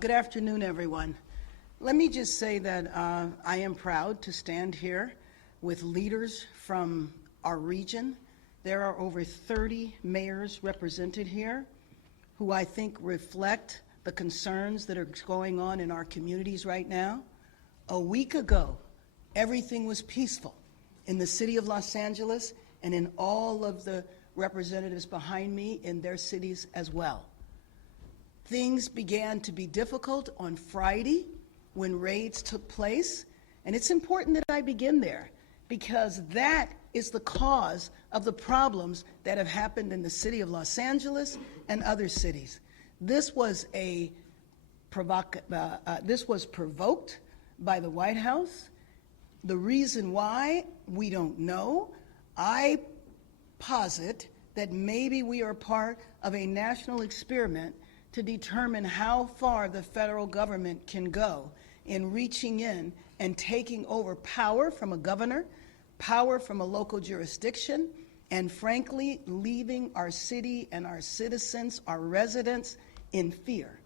Good afternoon, everyone. Let me just say that I am proud to stand here with leaders from our region. There are over 30 mayors represented here who I think reflect the concerns that are going on in our communities right now. A week ago, everything was peaceful in the city of Los Angeles and in all of the representatives behind me in their cities as well. Things began to be difficult on Friday when raids took place, and it's important that I begin there because that is the cause of the problems that have happened in the city of Los Angeles and other cities. This was provoked by the White House. The reason why, we don't know. I posit that maybe we are part of a national experiment to determine how far the federal government can go in reaching in and taking over power from a governor, power from a local jurisdiction, and frankly, leaving our city and our citizens, our residents, in fear.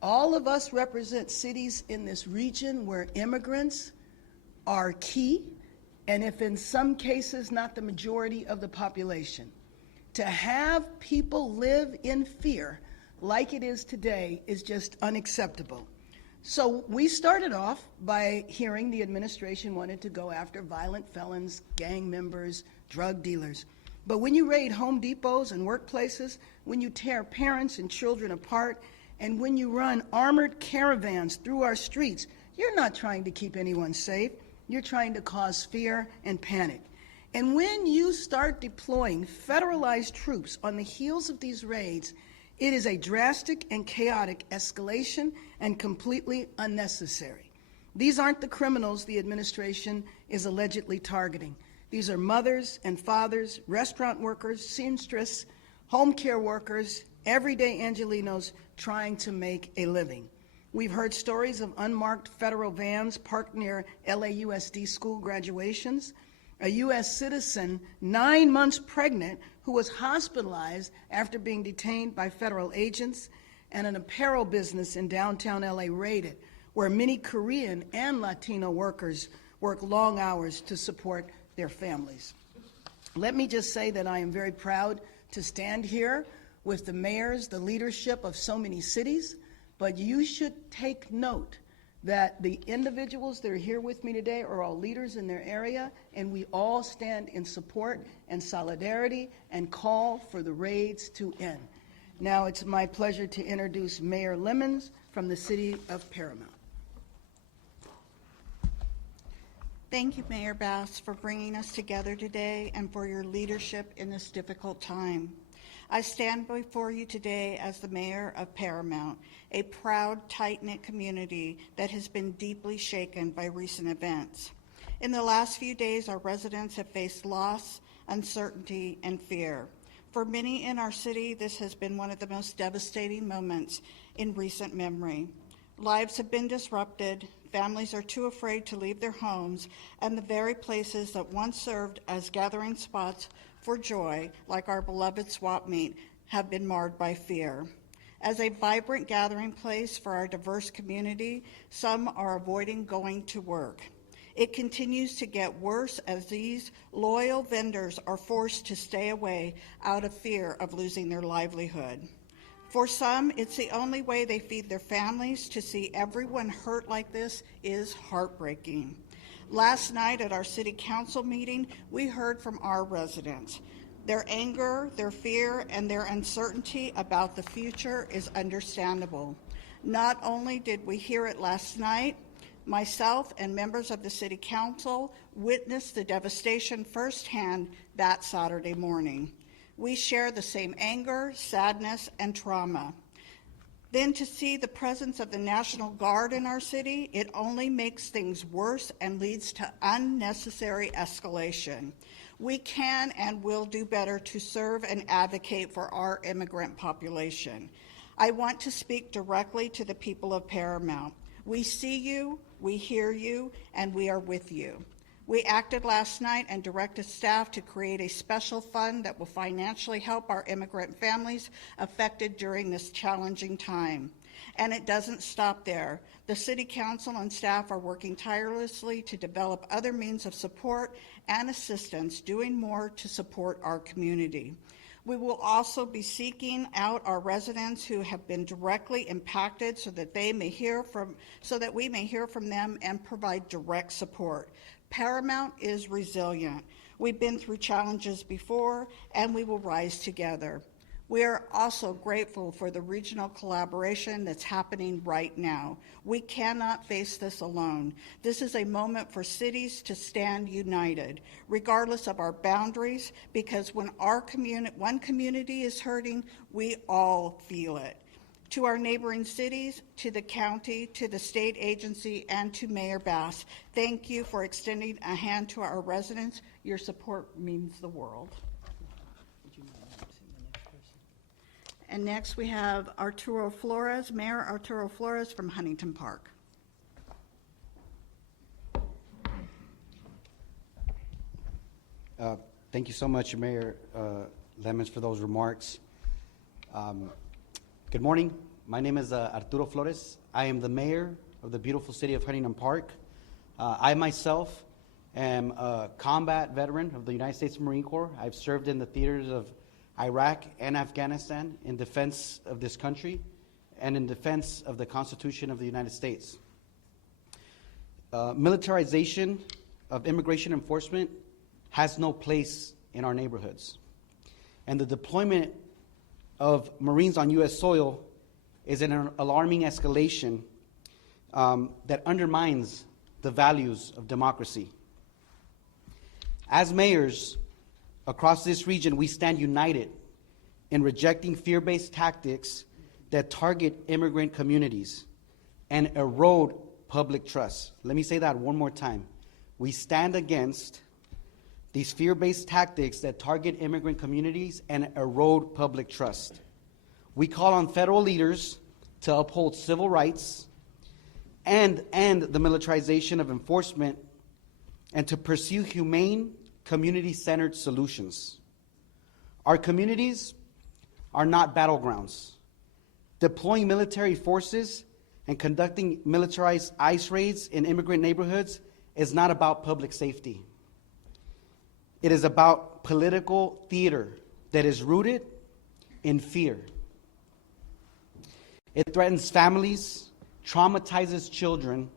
All of us represent cities in this region where immigrants are key, and if in some cases not the majority of the population. To have people live in fear like it is today is just unacceptable. So we started off by hearing the administration wanted to go after violent felons, gang members, drug dealers. But when you raid Home Depots and workplaces, when you tear parents and children apart, and when you run armored caravans through our streets, you're not trying to keep anyone safe. You're trying to cause fear and panic. And when you start deploying federalized troops on the heels of these raids, it is a drastic and chaotic escalation and completely unnecessary. These aren't the criminals the administration is allegedly targeting. These are mothers and fathers, restaurant workers, seamstress, home care workers, everyday Angelenos trying to make a living. We've heard stories of unmarked federal vans parked near LAUSD school graduations, a U.S. citizen 9 months pregnant who was hospitalized after being detained by federal agents, and an apparel business in downtown LA raided, where many Korean and Latino workers work long hours to support their families. Let me just say that I am very proud to stand here with the mayors, the leadership of so many cities, but you should take note that the individuals that are here with me today are all leaders in their area, and we all stand in support and solidarity and call for the raids to end. Now it's my pleasure to introduce Mayor Lemons from the city of Paramount. Thank you, Mayor Bass, for bringing us together today and for your leadership in this difficult time. I stand before you today as the mayor of Paramount, a proud, tight-knit community that has been deeply shaken by recent events. In the last few days, our residents have faced loss, uncertainty, and fear. For many in our city, this has been one of the most devastating moments in recent memory. Lives have been disrupted, families are too afraid to leave their homes, and the very places that once served as gathering spots for joy, like our beloved swap meet, have been marred by fear. As a vibrant gathering place for our diverse community, some are avoiding going to work. It continues to get worse as these loyal vendors are forced to stay away out of fear of losing their livelihood. For some, it's the only way they feed their families. To see everyone hurt like this is heartbreaking. Last night at our city council meeting, we heard from our residents. Their anger, their fear, and their uncertainty about the future is understandable. Not only did we hear it last night, myself and members of the city council witnessed the devastation firsthand that Saturday morning. We share the same anger, sadness, and trauma. Then to see the presence of the National Guard in our city, it only makes things worse and leads to unnecessary escalation. We can and will do better to serve and advocate for our immigrant population. I want to speak directly to the people of Paramount. We see you, we hear you, and we are with you. We acted last night and directed staff to create a special fund that will financially help our immigrant families affected during this challenging time. And it doesn't stop there. The City Council and staff are working tirelessly to develop other means of support and assistance, doing more to support our community. We will also be seeking out our residents who have been directly impacted so that we may hear from them and provide direct support. Paramount is resilient. We've been through challenges before, and we will rise together. We are also grateful for the regional collaboration that's happening right now. We cannot face this alone. This is a moment for cities to stand united, regardless of our boundaries, because when one community is hurting, we all feel it. To our neighboring cities, to the county, to the state agency, and to Mayor Bass, thank you for extending a hand to our residents. Your support means the world. And next we have Arturo Flores, Mayor Arturo Flores from Huntington Park. Thank you so much, Mayor Lemons, for those remarks. Good morning. My name is Arturo Flores. I am the mayor of the beautiful city of Huntington Park. I myself am a combat veteran of the United States Marine Corps. I've served in the theaters of Iraq and Afghanistan in defense of this country and in defense of the Constitution of the United States. Militarization of immigration enforcement has no place in our neighborhoods. And the deployment of Marines on U.S. soil is an alarming escalation that undermines the values of democracy. As mayors across this region, we stand united in rejecting fear-based tactics that target immigrant communities and erode public trust. Let me say that one more time. We stand against these fear-based tactics that target immigrant communities and erode public trust. We call on federal leaders to uphold civil rights and end the militarization of enforcement and to pursue humane, community-centered solutions. Our communities are not battlegrounds. Deploying military forces and conducting militarized ICE raids in immigrant neighborhoods is not about public safety. It is about political theater that is rooted in fear. It threatens families, traumatizes children,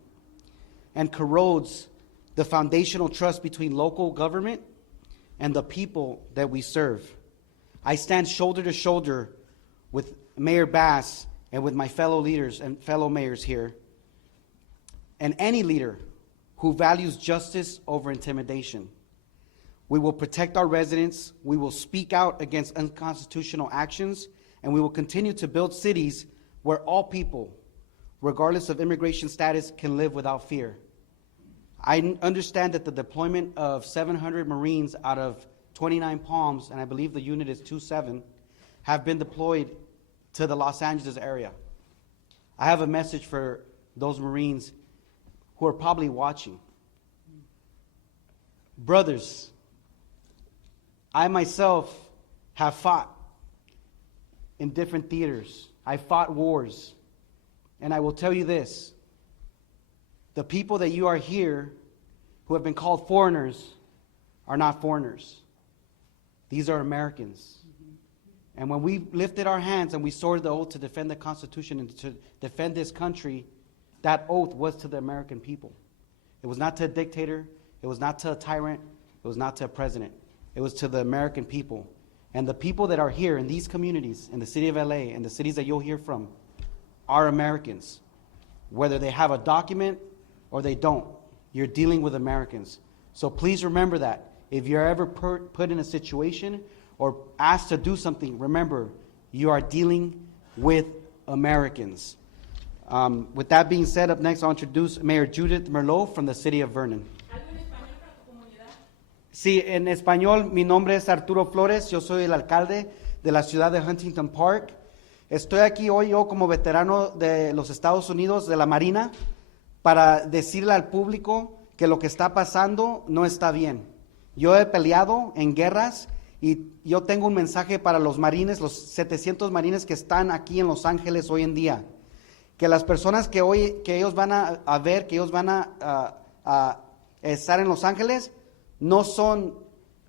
and corrodes the foundational trust between local government and the people that we serve. I stand shoulder to shoulder with Mayor Bass and with my fellow leaders and fellow mayors here, and any leader who values justice over intimidation. We will protect our residents, we will speak out against unconstitutional actions, and we will continue to build cities where all people, regardless of immigration status, can live without fear. I understand that the deployment of 700 Marines out of 29 Palms, and I believe the unit is 27, have been deployed to the Los Angeles area. I have a message for those Marines who are probably watching. Brothers, I myself have fought in different theaters. I fought wars. And I will tell you this, the people that you are here who have been called foreigners are not foreigners. These are Americans. And when we lifted our hands and we swore the oath to defend the Constitution and to defend this country, that oath was to the American people. It was not to a dictator. It was not to a tyrant. It was not to a president. It was to the American people. And the people that are here in these communities, in the city of LA, and the cities that you'll hear from, are Americans. Whether they have a document or they don't, you're dealing with Americans. So please remember that. If you're ever put in a situation or asked to do something, remember, you are dealing with Americans. With that being said, up next I'll introduce Mayor Judith Merlot from the city of Vernon. Sí, en español, mi nombre es Arturo Flores, yo soy el alcalde de la ciudad de Huntington Park. Estoy aquí hoy yo como veterano de los Estados Unidos, de la Marina, para decirle al público que lo que está pasando no está bien. Yo he peleado en guerras y yo tengo un mensaje para los marines, los 700 marines que están aquí en Los Ángeles hoy en día. que las personas que hoy, que ellos van a ver, que ellos van a estar en Los Ángeles, no son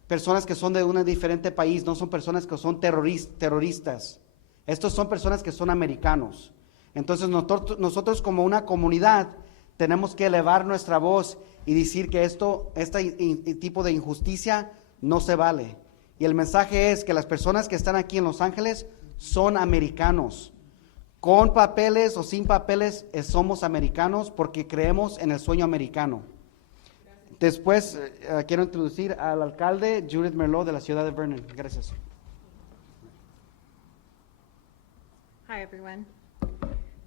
personas que son de un diferente país, no son personas que son terroristas. Estos son personas que son americanos. Entonces nosotros como una comunidad tenemos que elevar nuestra voz y decir que este tipo de injusticia no se vale. Y el mensaje es que las personas que están aquí en Los Ángeles son americanos. Con papeles o sin papeles, somos americanos porque creemos en el sueño americano. Después quiero introducir al alcalde Judith Merlot de la ciudad de Vernon. Gracias. Hi, everyone.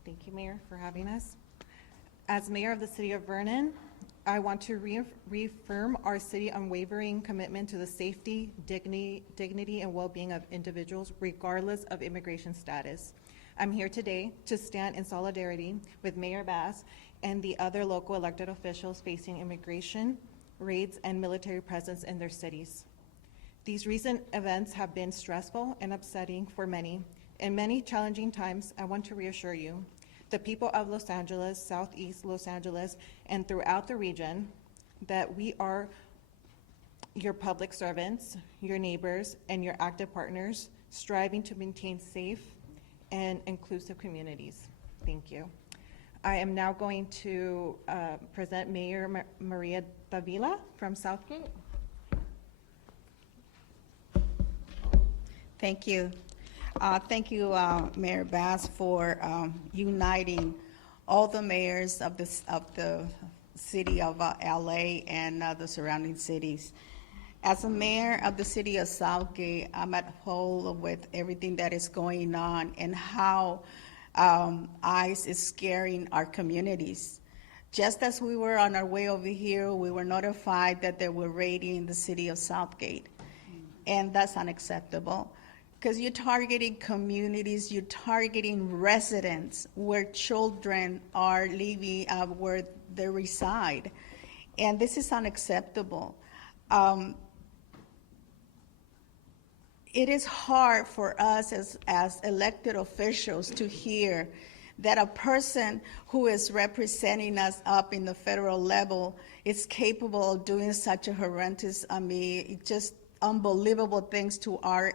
Thank you, Mayor, for having us. As Mayor of the City of Vernon, I want to reaffirm our city unwavering commitment to the safety, dignity, and well-being of individuals, regardless of immigration status. I'm here today to stand in solidarity with Mayor Bass and the other local elected officials facing immigration raids and military presence in their cities. These recent events have been stressful and upsetting for many. In many challenging times, I want to reassure you, the people of Los Angeles, Southeast Los Angeles, and throughout the region, that we are your public servants, your neighbors, and your active partners, striving to maintain safe and inclusive communities. Thank you. I am now going to present Mayor Maria Davila from Southgate. Thank you. Thank you, Mayor Bass, for uniting all the mayors of the city of LA and the surrounding cities. As a mayor of the city of Southgate, I'm at hold with everything that is going on and how ICE is scaring our communities. Just as we were on our way over here, we were notified that they were raiding the city of Southgate, and that's unacceptable. Because you're targeting communities, you're targeting residents where children are living, where they reside. And this is unacceptable. It is hard for us as elected officials to hear that a person who is representing us up in the federal level is capable of doing such a horrendous, just unbelievable things to our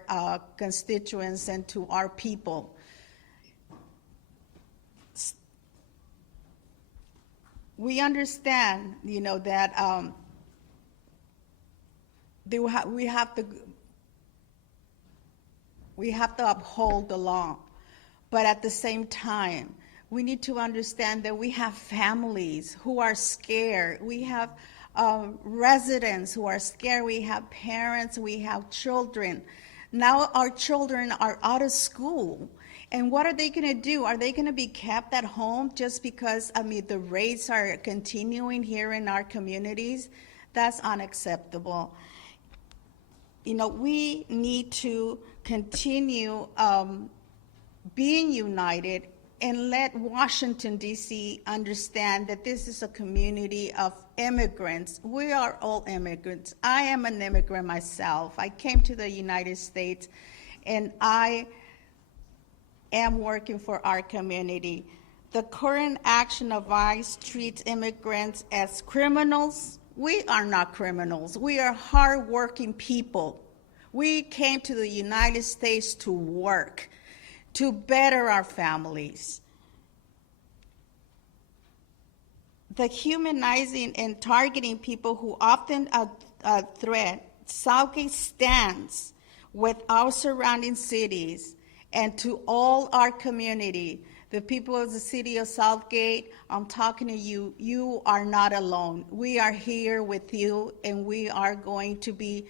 constituents and to our people. We understand, that we have to uphold the law, but at the same time, we need to understand that we have families who are scared. We have residents who are scared. We have parents, we have children. Now our children are out of school. And what are they going to do? Are they going to be kept at home just because, the raids are continuing here in our communities? That's unacceptable. We need to continue being united and let Washington, D.C. understand that this is a community of immigrants. We are all immigrants. I am an immigrant myself. I came to the United States, and I am working for our community. The current action of ICE treats immigrants as criminals. We are not criminals. We are hardworking people. We came to the United States to work, to better our families. The humanizing and targeting people who often threat, Southgate stands with our surrounding cities and to all our community. The people of the city of Southgate, I'm talking to you. You are not alone. We are here with you, and we are going to be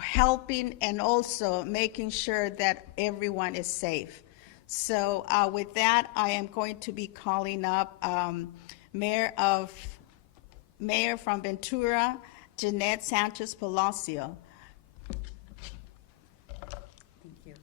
helping and also making sure that everyone is safe. So with that, I am going to be calling up Mayor from Ventura, Jeanette Sanchez Palacio. Thank you.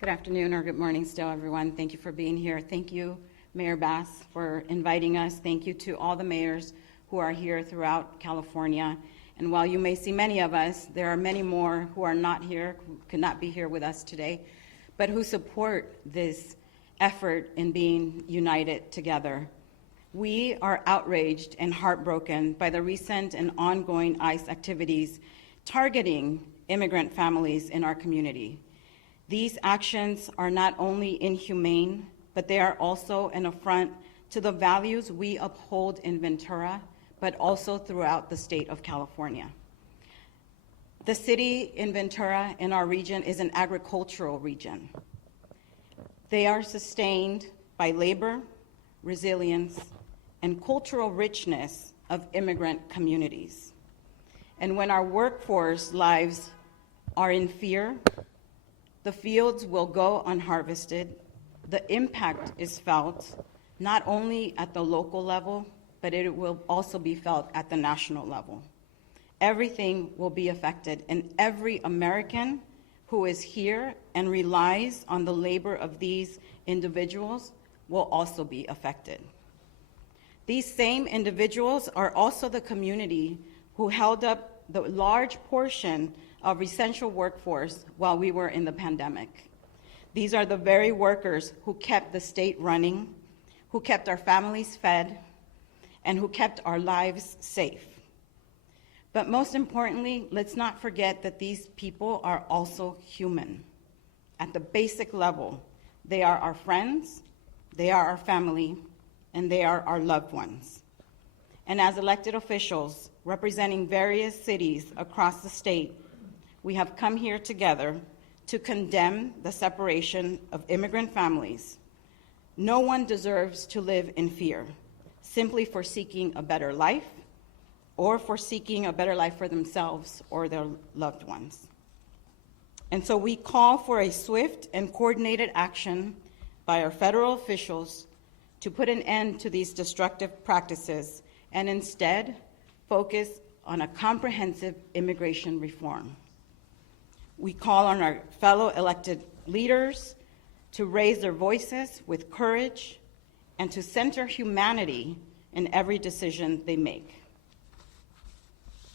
Good afternoon or good morning still, everyone. Thank you for being here. Thank you, Mayor Bass, for inviting us. Thank you to all the mayors who are here throughout California. And while you may see many of us, there are many more who are not here, who could not be here with us today, but who support this effort in being united together. We are outraged and heartbroken by the recent and ongoing ICE activities targeting immigrant families in our community. These actions are not only inhumane, but they are also an affront to the values we uphold in Ventura, but also throughout the state of California. The city in Ventura in our region is an agricultural region. They are sustained by labor, resilience, and cultural richness of immigrant communities. And when our workforce lives are in fear, the fields will go unharvested. The impact is felt not only at the local level, but it will also be felt at the national level. Everything will be affected, and every American who is here and relies on the labor of these individuals will also be affected. These same individuals are also the community who held up the large portion of essential workforce while we were in the pandemic. These are the very workers who kept the state running, who kept our families fed, and who kept our lives safe. But most importantly, let's not forget that these people are also human. At the basic level, they are our friends, they are our family, and they are our loved ones. And as elected officials representing various cities across the state, we have come here together to condemn the separation of immigrant families. No one deserves to live in fear, simply for seeking a better life or for seeking a better life for themselves or their loved ones. And so we call for a swift and coordinated action by our federal officials to put an end to these destructive practices and instead focus on a comprehensive immigration reform. We call on our fellow elected leaders to raise their voices with courage and to center humanity in every decision they make.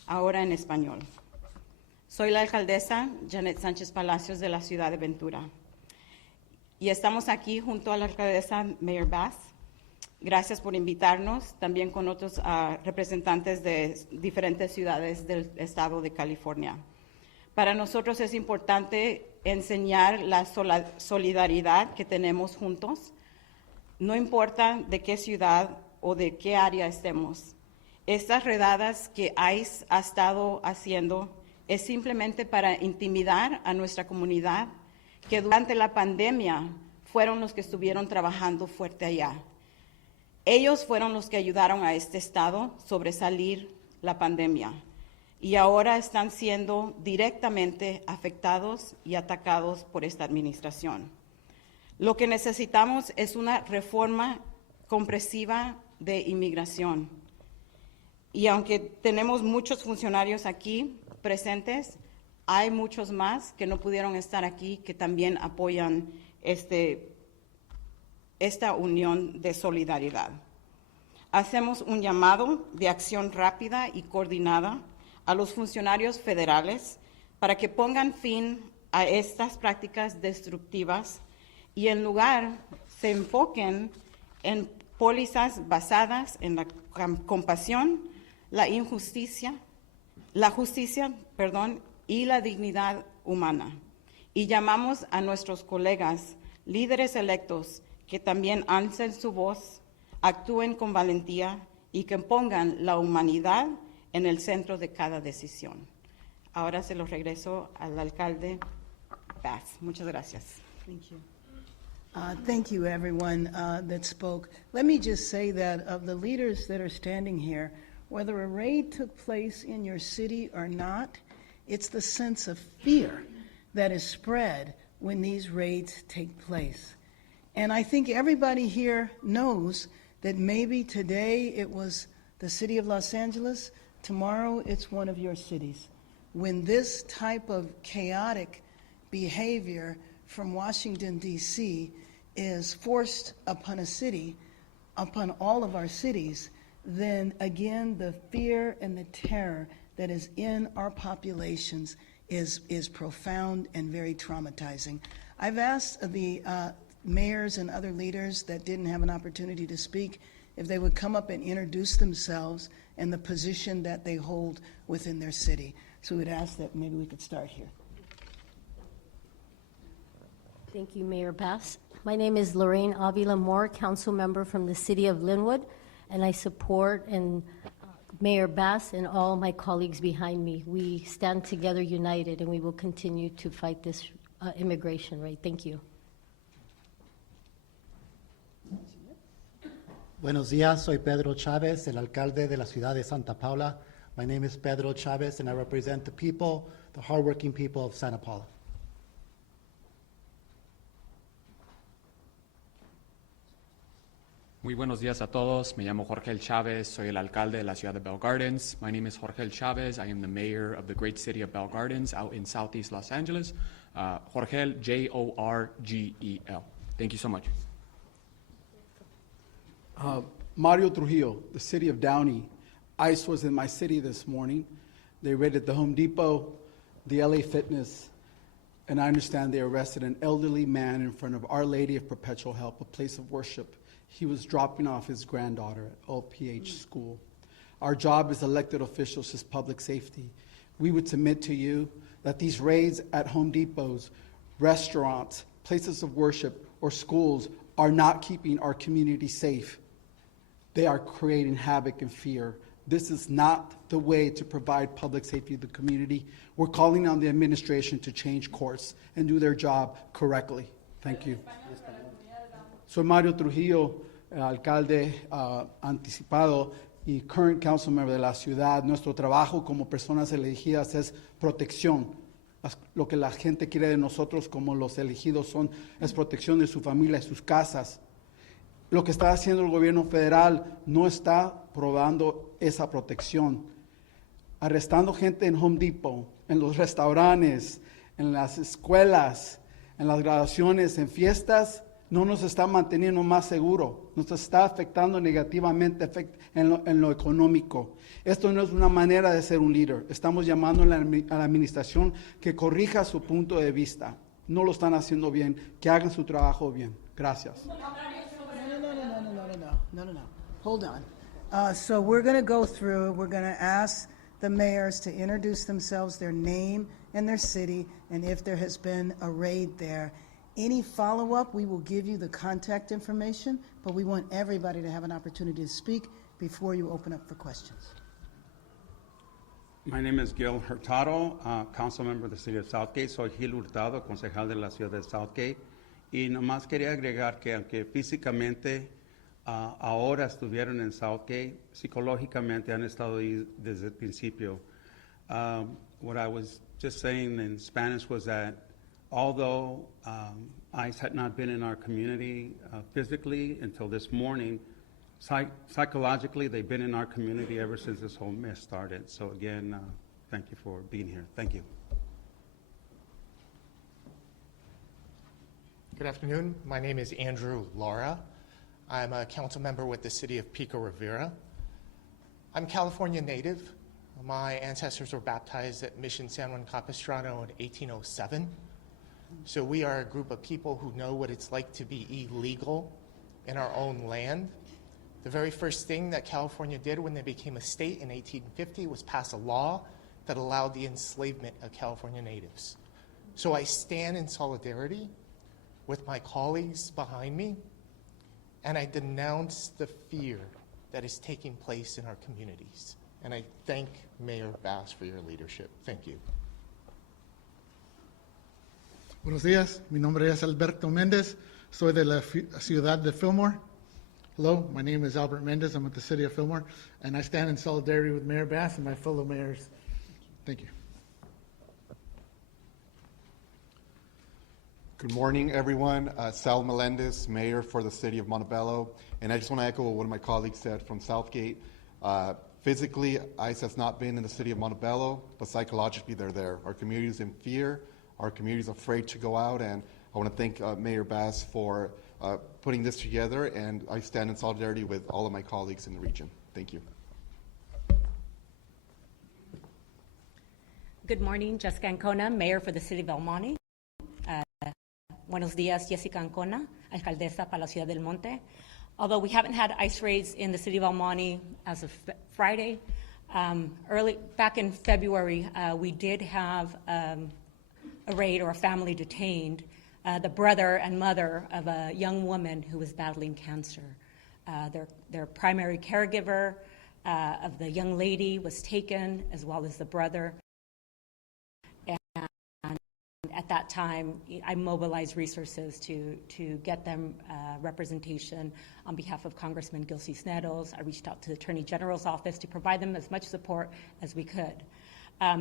Ahora en español. Soy la alcaldesa Janet Sánchez Palacios de la ciudad de Ventura. Y estamos aquí junto a la alcaldesa Mayor Bass. Gracias por invitarnos, también con otros representantes de diferentes ciudades del estado de California. Para nosotros es importante enseñar la solidaridad que tenemos juntos. No importa de qué ciudad o de qué área estemos. Estas redadas que ICE ha estado haciendo es simplemente para intimidar a nuestra comunidad, que durante la pandemia fueron los que estuvieron trabajando fuerte allá. Ellos fueron los que ayudaron a este estado a sobresalir la pandemia y ahora están siendo directamente afectados y atacados por esta administración. Lo que necesitamos es una reforma comprensiva de inmigración. Y aunque tenemos muchos funcionarios aquí presentes, hay muchos más que no pudieron estar aquí que también apoyan esta unión de solidaridad. Hacemos un llamado de acción rápida y coordinada a los funcionarios federales para que pongan fin a estas prácticas destructivas y en lugar se enfoquen en pólizas basadas en la compasión, la justicia y la dignidad humana. Y llamamos a nuestros colegas, líderes electos, que también alcen su voz, actúen con valentía y que pongan la humanidad en el centro de cada decisión. Ahora se lo regreso al alcalde Bass. Muchas gracias. Thank you. Thank you, everyone that spoke. Let me just say that of the leaders that are standing here, whether a raid took place in your city or not, it's the sense of fear that is spread when these raids take place. And I think everybody here knows that maybe today it was the city of Los Angeles, tomorrow it's one of your cities. When this type of chaotic behavior from Washington, D.C. is forced upon a city, upon all of our cities, then again the fear and the terror that is in our populations is profound and very traumatizing. I've asked the mayors and other leaders that didn't have an opportunity to speak, if they would come up and introduce themselves and the position that they hold within their city. So we'd ask that maybe we could start here. Thank you, Mayor Bass. My name is Lorraine Avila Moore, council member from the city of Linwood, and I support Mayor Bass and all my colleagues behind me. We stand together united, and we will continue to fight this immigration rate. Thank you. Buenos días, soy Pedro Chavez, el alcalde de la ciudad de Santa Paula. My name is Pedro Chavez, and I represent the people, the hardworking people of Santa Paula. Muy buenos días a todos. Me llamo Jorge Chávez. Soy el alcalde de la ciudad de Bell Gardens. My name is Jorge Chávez. I am the mayor of the great city of Bell Gardens out in southeast Los Angeles. Jorge, Jorgel. Thank you so much. Mario Trujillo, the city of Downey. ICE was in my city this morning. They raided the Home Depot, the LA Fitness, and I understand they arrested an elderly man in front of Our Lady of Perpetual Help, a place of worship. He was dropping off his granddaughter at OPH school. Our job as elected officials is public safety. We would submit to you that these raids at Home Depots, restaurants, places of worship, or schools are not keeping our community safe. They are creating havoc and fear. This is not the way to provide public safety to the community. We're calling on the administration to change course and do their job correctly. Thank you. Soy Mario Trujillo, alcalde anticipado y current council member de la ciudad. Nuestro trabajo como personas elegidas es protección. Lo que la gente quiere de nosotros como los elegidos es protección de su familia y sus casas. Lo que está haciendo el gobierno federal no está probando esa protección. Arrestando gente en Home Depot, en los restaurantes, en las escuelas, en las graduaciones, en fiestas, no nos está manteniendo más seguro, nos está afectando negativamente en lo económico. Esto no es una manera de ser un líder. Estamos llamando a la administración que corrija su punto de vista. No lo están haciendo bien, que hagan su trabajo bien. Gracias. No. Hold on. So we're going to go through, we're going to ask the mayors to introduce themselves, their name and their city, and if there has been a raid there. Any follow-up, we will give you the contact information, but we want everybody to have an opportunity to speak before you open up for questions. My name is Gil Hurtado, council member of the city of Southgate. Soy Gil Hurtado, concejal de la ciudad de Southgate. Y nomás quería agregar que aunque físicamente ahora estuvieron en Southgate, psicológicamente han estado ahí desde el principio. What I was just saying in Spanish was that although ICE had not been in our community physically until this morning, psychologically they've been in our community ever since this whole mess started. So again, thank you for being here. Thank you. Good afternoon. My name is Andrew Lara. I'm a council member with the city of Pico Rivera. I'm California native. My ancestors were baptized at Mission San Juan Capistrano in 1807. So we are a group of people who know what it's like to be illegal in our own land. The very first thing that California did when they became a state in 1850 was pass a law that allowed the enslavement of California natives. So I stand in solidarity with my colleagues behind me, and I denounce the fear that is taking place in our communities. And I thank Mayor Bass for your leadership. Thank you. Buenos días, mi nombre es Alberto Méndez, soy de la ciudad de Fillmore. Hello, my name is Albert Méndez, I'm with the city of Fillmore, and I stand in solidarity with Mayor Bass and my fellow mayors. Thank you. Good morning, everyone. Sal Melendez, mayor for the city of Montebello, and I just want to echo what one of my colleagues said from Southgate. Physically, ICE has not been in the city of Montebello, but psychologically they're there. Our community is in fear. Our community is afraid to go out, and I want to thank Mayor Bass for putting this together, and I stand in solidarity with all of my colleagues in the region. Thank you. Good morning, Jessica Ancona, mayor for the city of El Monte. Buenos días, Jessica Ancona, alcaldesa para la Ciudad del Monte. Although we haven't had ICE raids in the city of El Monte as of Friday, back in February, we did have a raid or a family detained, the brother and mother of a young woman who was battling cancer. Their primary caregiver of the young lady was taken, as well as the brother. And at that time, I mobilized resources to get them representation on behalf of Congressman Gil Cisneros. I reached out to the Attorney General's office to provide them as much support as we could.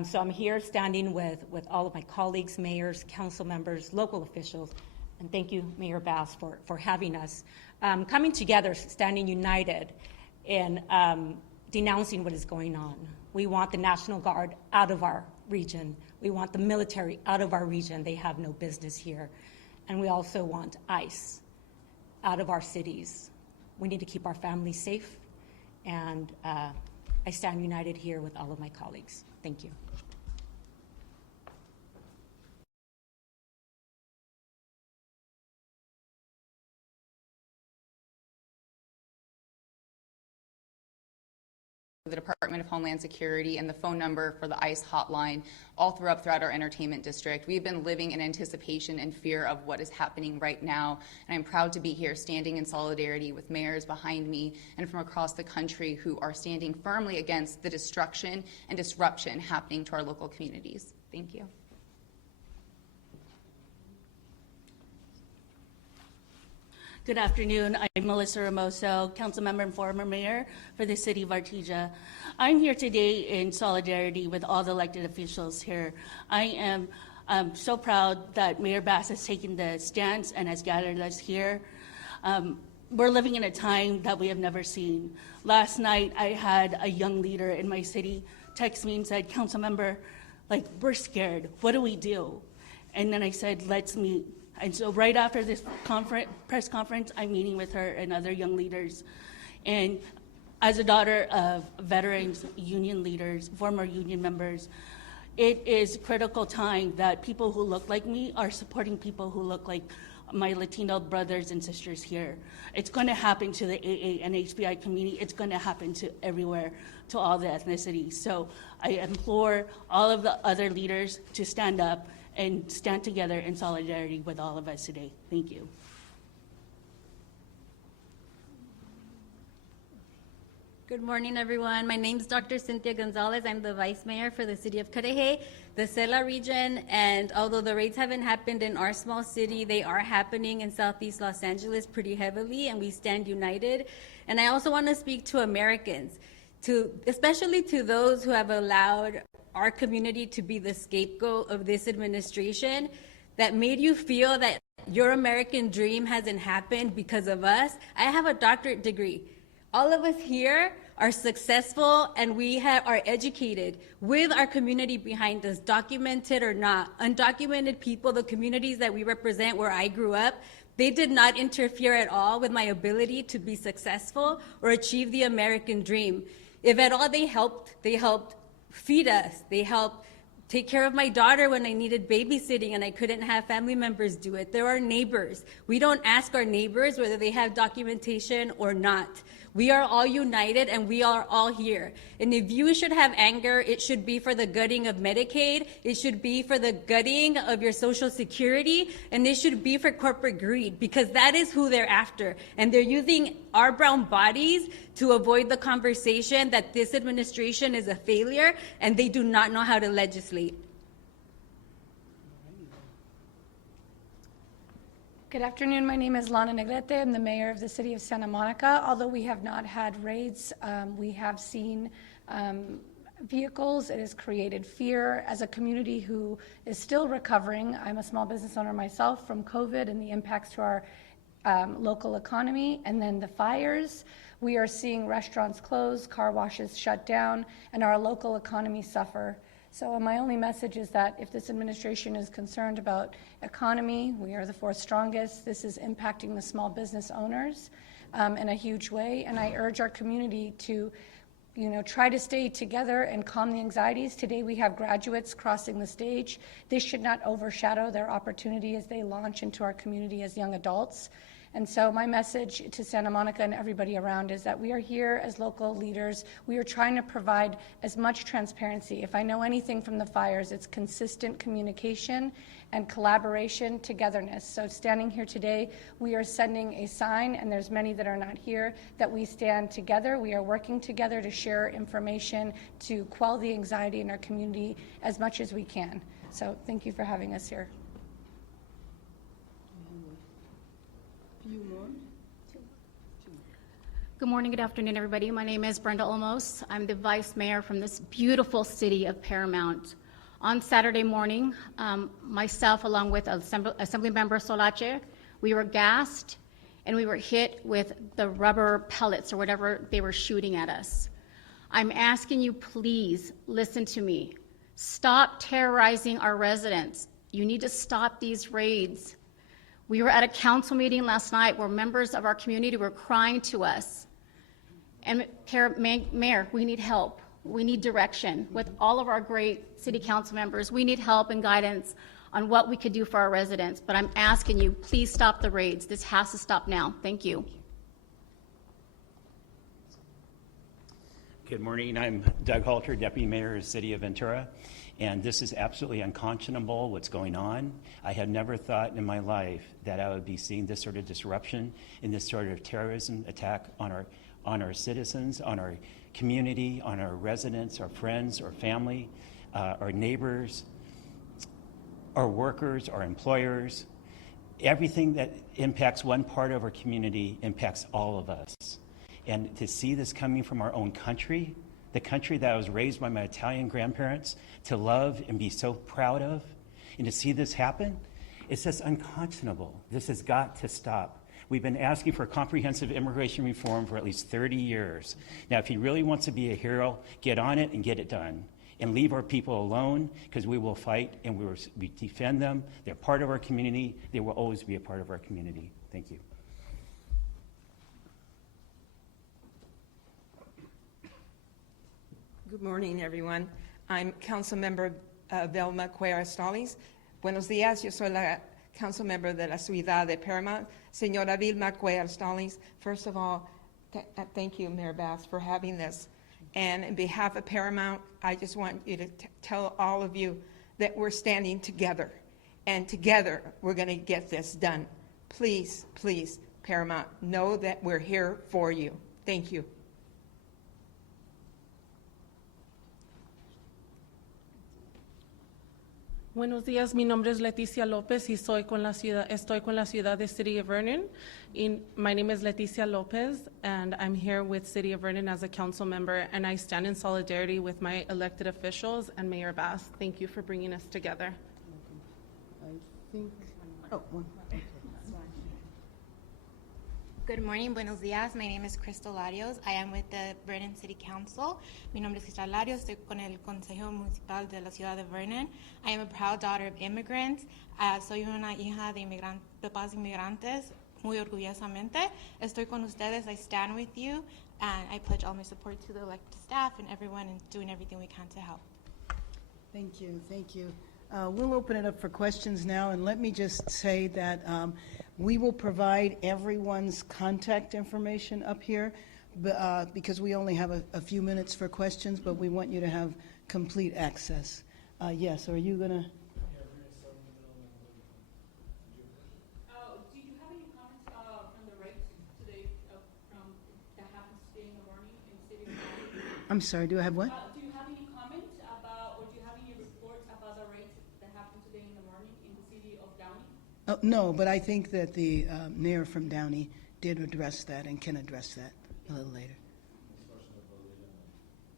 So I'm here standing with all of my colleagues, mayors, council members, local officials, and thank you, Mayor Bass, for having us. Coming together, standing united in denouncing what is going on. We want the National Guard out of our region. We want the military out of our region. They have no business here. And we also want ICE out of our cities. We need to keep our families safe, and I stand united here with all of my colleagues. Thank you. The Department of Homeland Security and the phone number for the ICE hotline all throughout our entertainment district. We've been living in anticipation and fear of what is happening right now, and I'm proud to be here standing in solidarity with mayors behind me and from across the country who are standing firmly against the destruction and disruption happening to our local communities. Thank you. Good afternoon. I'm Melissa Ramoso, council member and former mayor for the city of Artesia. I'm here today in solidarity with all the elected officials here. I am so proud that Mayor Bass has taken the stance and has gathered us here. We're living in a time that we have never seen. Last night, I had a young leader in my city text me and said, council member, like, we're scared. What do we do? And then I said, let's meet. And so right after this press conference, I'm meeting with her and other young leaders. And as a daughter of veterans, union leaders, former union members, it is critical time that people who look like me are supporting people who look like my Latino brothers and sisters here. It's going to happen to the AA and HBI community. It's going to happen to everywhere, to all the ethnicities. So I implore all of the other leaders to stand up and stand together in solidarity with all of us today. Thank you. Good morning, everyone. My name is Dr. Cynthia Gonzalez. I'm the Vice Mayor for the City of Cudahy, the Cela region, and although the raids haven't happened in our small city, they are happening in Southeast Los Angeles pretty heavily, and we stand united. And I also want to speak to Americans, especially to those who have allowed our community to be the scapegoat of this administration, that made you feel that your American dream hasn't happened because of us. I have a doctorate degree. All of us here are successful, and we are educated with our community behind us, documented or not. Undocumented people, the communities that we represent where I grew up, they did not interfere at all with my ability to be successful or achieve the American dream. If at all they helped feed us. They helped take care of my daughter when I needed babysitting and I couldn't have family members do it. There are neighbors. We don't ask our neighbors whether they have documentation or not. We are all united and we are all here. And if you should have anger, it should be for the gutting of Medicaid, it should be for the gutting of your Social Security, and it should be for corporate greed, because that is who they're after. And they're using our brown bodies to avoid the conversation that this administration is a failure and they do not know how to legislate. Good afternoon. My name is Lana Negrete. I'm the mayor of the city of Santa Monica. Although we have not had raids, we have seen vehicles. It has created fear as a community who is still recovering. I'm a small business owner myself from COVID and the impacts to our local economy. And then the fires. We are seeing restaurants close, car washes shut down, and our local economy suffer. So my only message is that if this administration is concerned about economy, we are the fourth strongest. This is impacting the small business owners in a huge way. And I urge our community to, try to stay together and calm the anxieties. Today we have graduates crossing the stage. This should not overshadow their opportunity as they launch into our community as young adults. And so my message to Santa Monica and everybody around is that we are here as local leaders. We are trying to provide as much transparency. If I know anything from the fires, it's consistent communication and collaboration, togetherness. So standing here today, we are sending a sign, and there's many that are not here, that we stand together. We are working together to share information, to quell the anxiety in our community as much as we can. So thank you for having us here. Good morning, good afternoon, everybody. My name is Brenda Olmos. I'm the vice mayor from this beautiful city of Paramount. On Saturday morning, myself, along with Assemblymember Solache, we were gassed and we were hit with the rubber pellets or whatever they were shooting at us. I'm asking you, please listen to me. Stop terrorizing our residents. You need to stop these raids. We were at a council meeting last night where members of our community were crying to us. And Mayor, we need help. We need direction. With all of our great city council members, we need help and guidance on what we could do for our residents. But I'm asking you, please stop the raids. This has to stop now. Thank you. Good morning. I'm Doug Halter, Deputy Mayor of the City of Ventura. And this is absolutely unconscionable, what's going on. I had never thought in my life that I would be seeing this sort of disruption and this sort of terrorism attack on our citizens, on our community, on our residents, our friends, our family, our neighbors, our workers, our employers. Everything that impacts one part of our community impacts all of us. And to see this coming from our own country, the country that I was raised by my Italian grandparents to love and be so proud of, and to see this happen, it's just unconscionable. This has got to stop. We've been asking for comprehensive immigration reform for at least 30 years. Now, if he really wants to be a hero, get on it and get it done. And leave our people alone, because we will fight and we defend them. They're part of our community. They will always be a part of our community. Thank you. Good morning, everyone. I'm Councilmember Velma Cuellar Stallings. Buenos días, yo soy la Councilmember de la Ciudad de Paramount. Señora Vilma Cuellar Stallings, first of all, thank you, Mayor Bass, for having this. And on behalf of Paramount, I just want you to tell all of you that we're standing together. And together, we're going to get this done. Please, please, Paramount, know that we're here for you. Thank you. Buenos días, mi nombre es Leticia López y estoy con la ciudad de City of Vernon. My name is Leticia Lopez, and I'm here with City of Vernon as a council member, and I stand in solidarity with my elected officials and Mayor Bass. Thank you for bringing us together. Good morning, buenos días. My name is Crystal Larios. I am with the Vernon City Council. Mi nombre es Crystal Larios. Estoy con el Consejo Municipal de la Ciudad de Vernon. I am a proud daughter of immigrants. Soy una hija de papás inmigrantes. Muy orgullosamente. Estoy con ustedes. I stand with you. And I pledge all my support to the elected staff and everyone in doing everything we can to help. Thank you. Thank you. We'll open it up for questions now, and let me just say that we will provide everyone's contact information up here because we only have a few minutes for questions, but we want you to have complete access. Yes, are you going to? Do you have any comments from the race today that happened today in the morning in the city of Downey? I'm sorry, do I have what? Do you have any comments about, or do you have any reports about the race that happened today in the morning in the city of Downey? No, but I think that the mayor from Downey did address that and can address that a little later.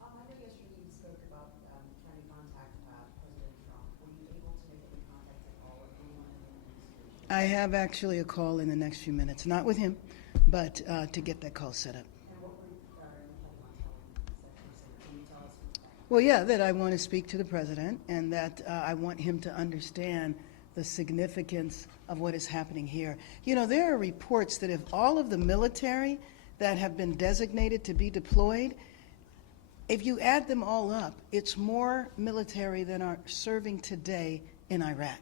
I know yesterday you spoke about trying to contact President Trump. Were you able to make any contact at all with anyone in the administration? I have actually a call in the next few minutes, not with him, but to get that call set up. And what were you planning on telling the Can you tell us? Well, yeah, that I want to speak to the president and that I want him to understand the significance of what is happening here. You know, there are reports that if all of the military that have been designated to be deployed, if you add them all up, it's more military than are serving today in Iraq.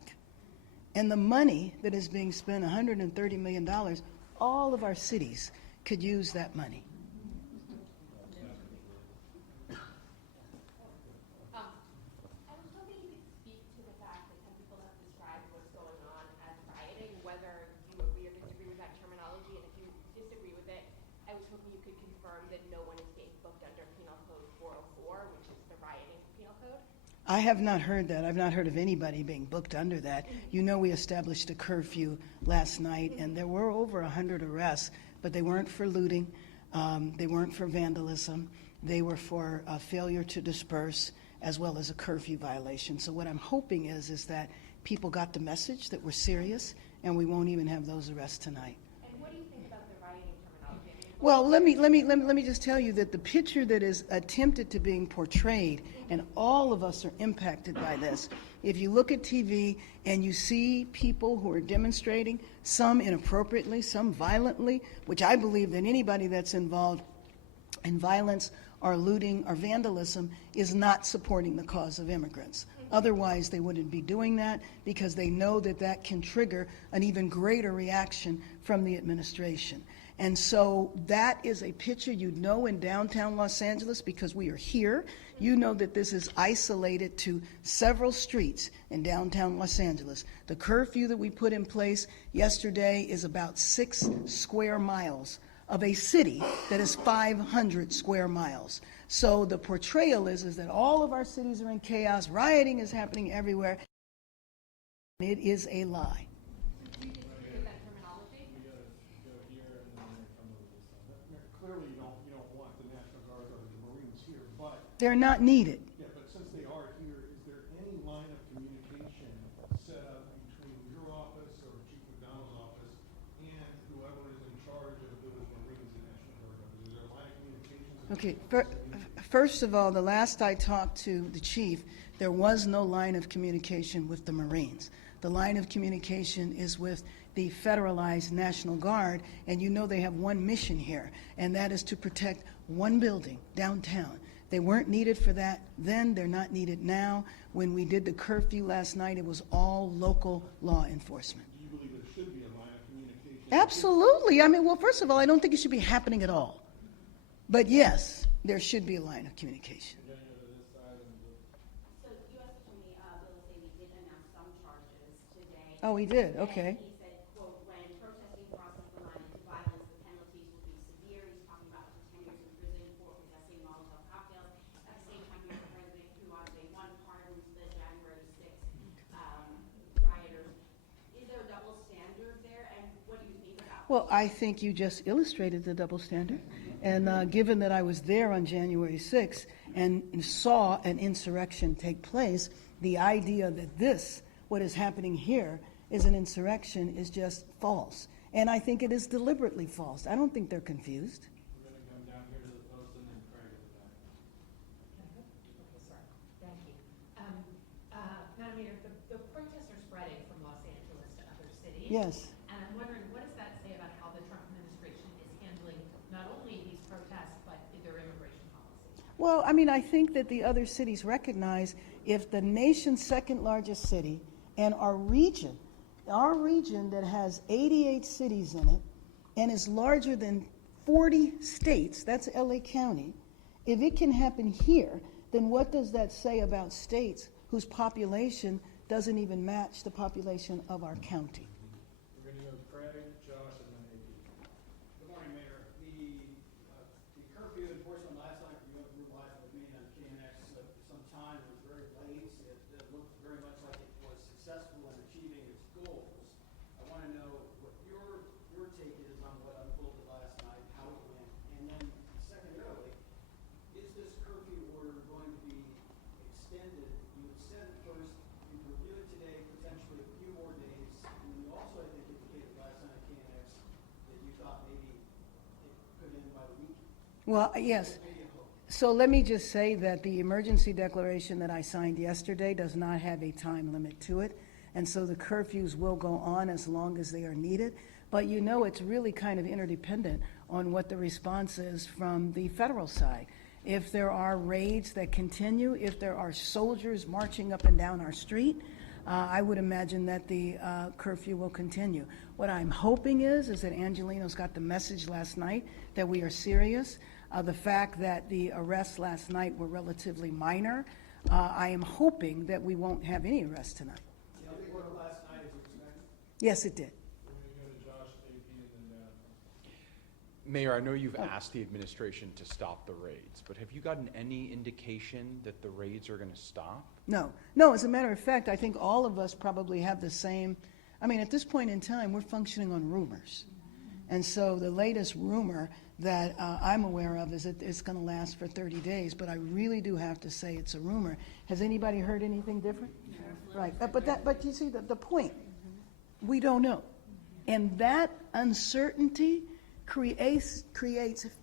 And the money that is being spent, $130 million, all of our cities could use that money. I was hoping you could speak to the fact that some people have described what's going on as rioting, whether you agree or disagree with that terminology, and if you disagree with it, I was hoping you could confirm that no one is being booked under Penal Code 404, which is the rioting penal code. I have not heard that. I've not heard of anybody being booked under that. You know, we established a curfew last night, and there were over 100 arrests, but they weren't for looting. They weren't for vandalism. They were for failure to disperse, as well as a curfew violation. So what I'm hoping is that people got the message that we're serious, and we won't even have those arrests tonight. And what do you think about the rioting terminology? Well, let me just tell you that the picture that is attempted to being portrayed, and all of us are impacted by this. If you look at TV and you see people who are demonstrating, some inappropriately, some violently, which I believe that anybody that's involved in violence or looting or vandalism is not supporting the cause of immigrants. Otherwise, they wouldn't be doing that, because they know that that can trigger an even greater reaction from the administration. And so that is a picture you'd know in downtown Los Angeles, because we are here. You know that this is isolated to several streets in downtown Los Angeles. The curfew that we put in place yesterday is about 6 square miles of a city that is 500 square miles. So the portrayal is that all of our cities are in chaos, rioting is happening everywhere. It is a lie. Clearly, you don't want the National Guard or the Marines here, but They're not needed. yeah, but since they are here, is there any line of communication set up between your office or Chief McDonald's office and whoever is in charge of those Marines and National Guard members? Is there a line of communication? Okay, first of all, the last I talked to the chief, there was no line of communication with the Marines. The line of communication is with the federalized National Guard, and you know they have one mission here, and that is to protect one building downtown. They weren't needed for that then, they're not needed now. When we did the curfew last night, it was all local law enforcement. Do you believe there should be a line of communication? Absolutely. I mean, well, first of all, I don't think it should be happening at all. But yes, there should be a line of communication. So U.S. Attorney Bill Davey did announce some charges today. Oh, he did, okay. And he said, quote, when protesting crosses the line into violence, the penalties will be severe. He's talking about up to 10 years in prison for possessing Molotov cocktails. At the same time, you have the president who on day one pardons the January 6th rioters. Is there a double standard there, and what do you think about it? Well, I think you just illustrated the double standard. And given that I was there on January 6th and saw an insurrection take place, the idea that this, what is happening here, is an insurrection is just false. And I think it is deliberately false. I don't think they're confused. We're going to come down here to the post and then Craig at the back. Okay, sorry. Thank you. Madam Mayor, the protests are spreading from Los Angeles to other cities. Yes. And I'm wondering, what does that say about how the Trump administration is handling not only these protests, but their immigration policy? Well, I mean, I think that the other cities recognize if the nation's second largest city and our region that has 88 cities in it and is larger than 40 states, that's LA County, if it can happen here, then what does that say about states whose population doesn't even match the population of our county? We're going to go to Craig, Josh, and then AP. Good morning, Mayor. The curfew enforcement last night, you were live with me on KNX some time. It was very late. It looked very much like it was successful in achieving its goals. I want to know what your take is on what unfolded last night, how it went, and then secondarily, is this curfew order going to be extended? You had said at first you'd review it today, potentially a few more days, and then you also, I think, indicated last night at KNX that you thought maybe it could end by the weekend. Well, yes. So let me just say that the emergency declaration that I signed yesterday does not have a time limit to it. And so the curfews will go on as long as they are needed. But you know, it's really kind of interdependent on what the response is from the federal side. If there are raids that continue, if there are soldiers marching up and down our street, I would imagine that the curfew will continue. What I'm hoping is that Angelino's got the message last night that we are serious. The fact that the arrests last night were relatively minor, I am hoping that we won't have any arrests tonight. Last night, as expected. Yes, it did. We're going to go to Josh, AP, and then Mayor, I know you've asked the administration to stop the raids, but have you gotten any indication that the raids are going to stop? No, no, as a matter of fact, I think all of us probably have the same, I mean, at this point in time, we're functioning on rumors. And so the latest rumor that I'm aware of is that it's going to last for 30 days, but I really do have to say it's a rumor. Has anybody heard anything different? Right, but you see the point, we don't know. And that uncertainty creates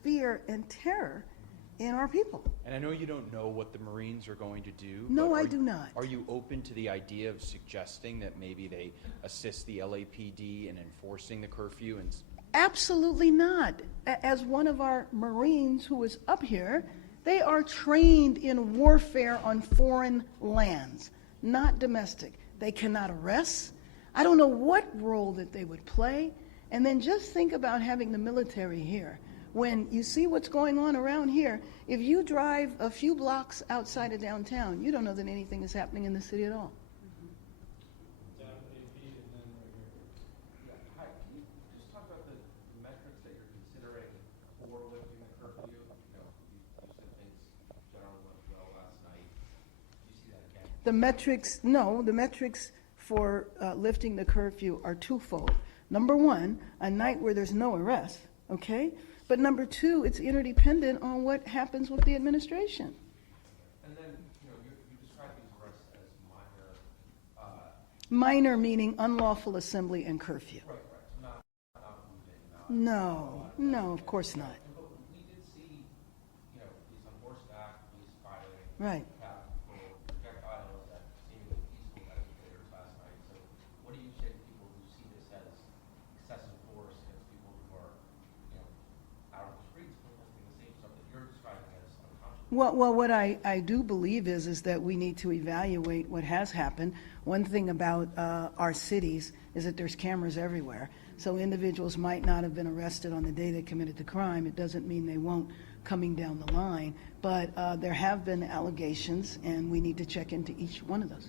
fear and terror in our people. And I know you don't know what the Marines are going to do. No, but I do not. Are you open to the idea of suggesting that maybe they assist the LAPD in enforcing the curfew? And Absolutely not. As one of our Marines who is up here, they are trained in warfare on foreign lands, not domestic. They cannot arrest. I don't know what role that they would play. And then just think about having the military here. When you see what's going on around here, if you drive a few blocks outside of downtown, you don't know that anything is happening in the city at all. down AP, and then right here. Hi, can you just talk about the metrics that you're considering for lifting the curfew? You said things generally went well last night. Do you see that again? The metrics for lifting the curfew are twofold. Number one, a night where there's no arrest, okay? But number two, it's interdependent on what happens with the administration. And then, you describe these arrests as minor. Minor meaning unlawful assembly and curfew. Right. So not moving, No, of course not. But we did see, police on horseback, police firing. Right. Projectiles at seemingly peaceful demonstrators last night. So what do you say to people who see this as excessive force against people who are, out of the streets protesting the same stuff that you're describing as unconscionable? Well, what I do believe is that we need to evaluate what has happened. One thing about our cities is that there's cameras everywhere. So individuals might not have been arrested on the day they committed the crime. It doesn't mean they won't coming down the line. But there have been allegations, and we need to check into each one of those.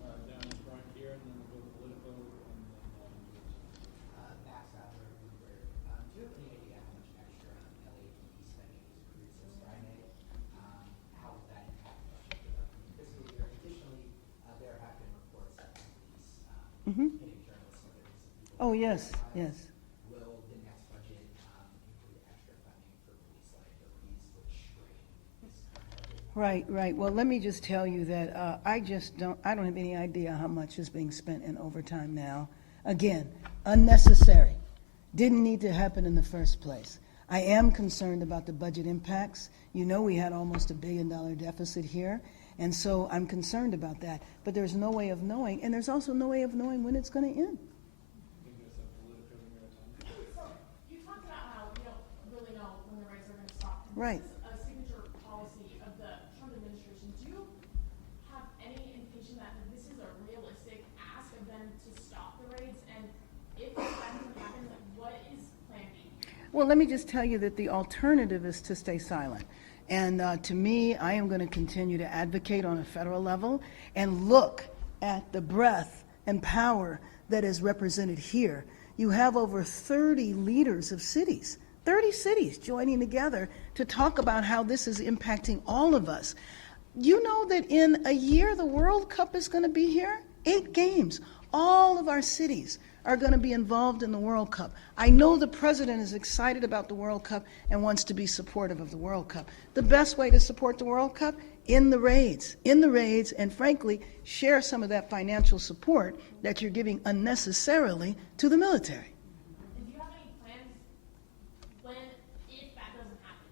Down in front here, and then we'll go to political, and then Max Adler, Bloomberg. Do you have any idea how much extra LAPD spending was accrued since Friday? How will that impact the fiscal year? Additionally, there have been reports that the police hitting journalists and other innocent people. Oh, yes, yes. Will the next budget include extra funding for police liabilities, which strain this budget? Right. Well, let me just tell you that I don't have any idea how much is being spent in overtime now. Again, unnecessary. Didn't need to happen in the first place. I am concerned about the budget impacts. We had almost $1 billion deficit here, and so I'm concerned about that. But there's no way of knowing, and there's also no way of knowing when it's going to end. You talked about how we don't really know when the raids are going to stop. Right. This is a signature policy of the Trump administration. Do you have any indication that this is a realistic ask of them to stop the raids? And if that doesn't happen, what is Plan B? Well, let me just tell you that the alternative is to stay silent. And to me, I am going to continue to advocate on a federal level and look at the breadth and power that is represented here. You have over 30 leaders of cities, 30 cities joining together to talk about how this is impacting all of us. You know that in a year, the World Cup is going to be here? 8 games. All of our cities are going to be involved in the World Cup. I know the president is excited about the World Cup and wants to be supportive of the World Cup. The best way to support the World Cup? In the raids, and frankly, share some of that financial support that you're giving unnecessarily to the military. And do you have any plans if that doesn't happen?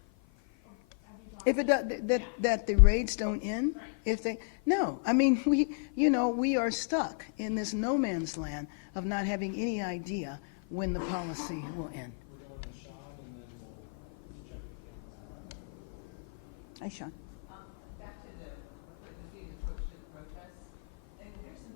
Have you talked If it does, that the raids don't end, no, I mean, we are stuck in this no man's land of not having any idea when the policy will end. we're going to Sean, and then we'll check again. Hi, Sean. Back to the city of Detroit protests, and there's some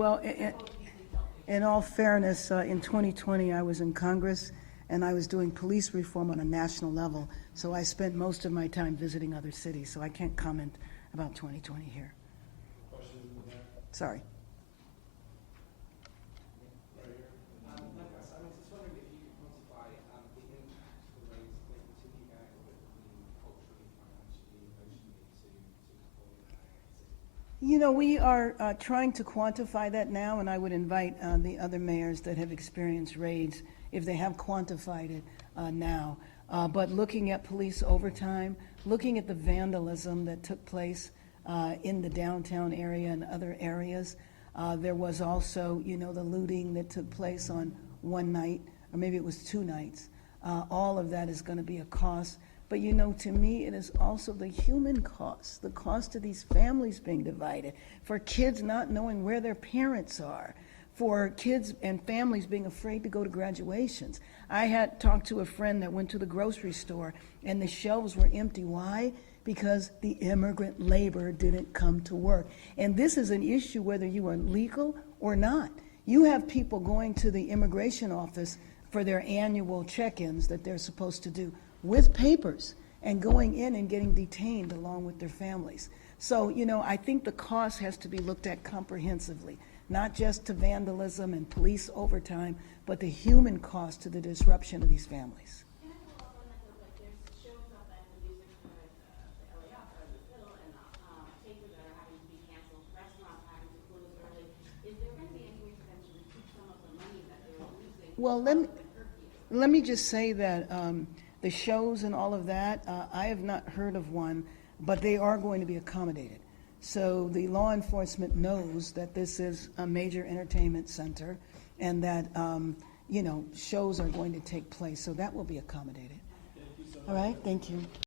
Well, in all fairness, in 2020, I was in Congress, and I was doing police reform on a national level, so I spent most of my time visiting other cities, so I can't comment about 2020 here. Sorry. I was just wondering if you could quantify the impact the rates to the area would mean culturally, financially, emotionally to the You know, we are trying to quantify that now, and I would invite the other mayors that have experienced raids, if they have quantified it now. But looking at police overtime, looking at the vandalism that took place in the downtown area and other areas, there was also, you know, the looting that took place on one night, or maybe it was 2 nights. All of that is going to be a cost. But, you know, to me, it is also the human cost, the cost of these families being divided, for kids not knowing where their parents are, for kids and families being afraid to go to graduations. I had talked to a friend that went to the grocery store, and the shelves were empty. Why? Because the immigrant labor didn't come to work. And this is an issue whether you are legal or not. You have people going to the immigration office for their annual check-ins that they're supposed to do with papers and going in and getting detained along with their families. So, you know, I think the cost has to be looked at comprehensively, not just to vandalism and police overtime, but the human cost to the disruption of these families. Can I follow up on that? Like, there's shows up at the music, the LA Opera, the Phil, and theaters that are having to be canceled, restaurants having to close early. Is there going to be any way for them to recoup some of the money that they're losing? Well, let me just say that the shows and all of that, I have not heard of one, but they are going to be accommodated. So the law enforcement knows that this is a major entertainment center and that, you know, shows are going to take place. So that will be accommodated. All right, thank you.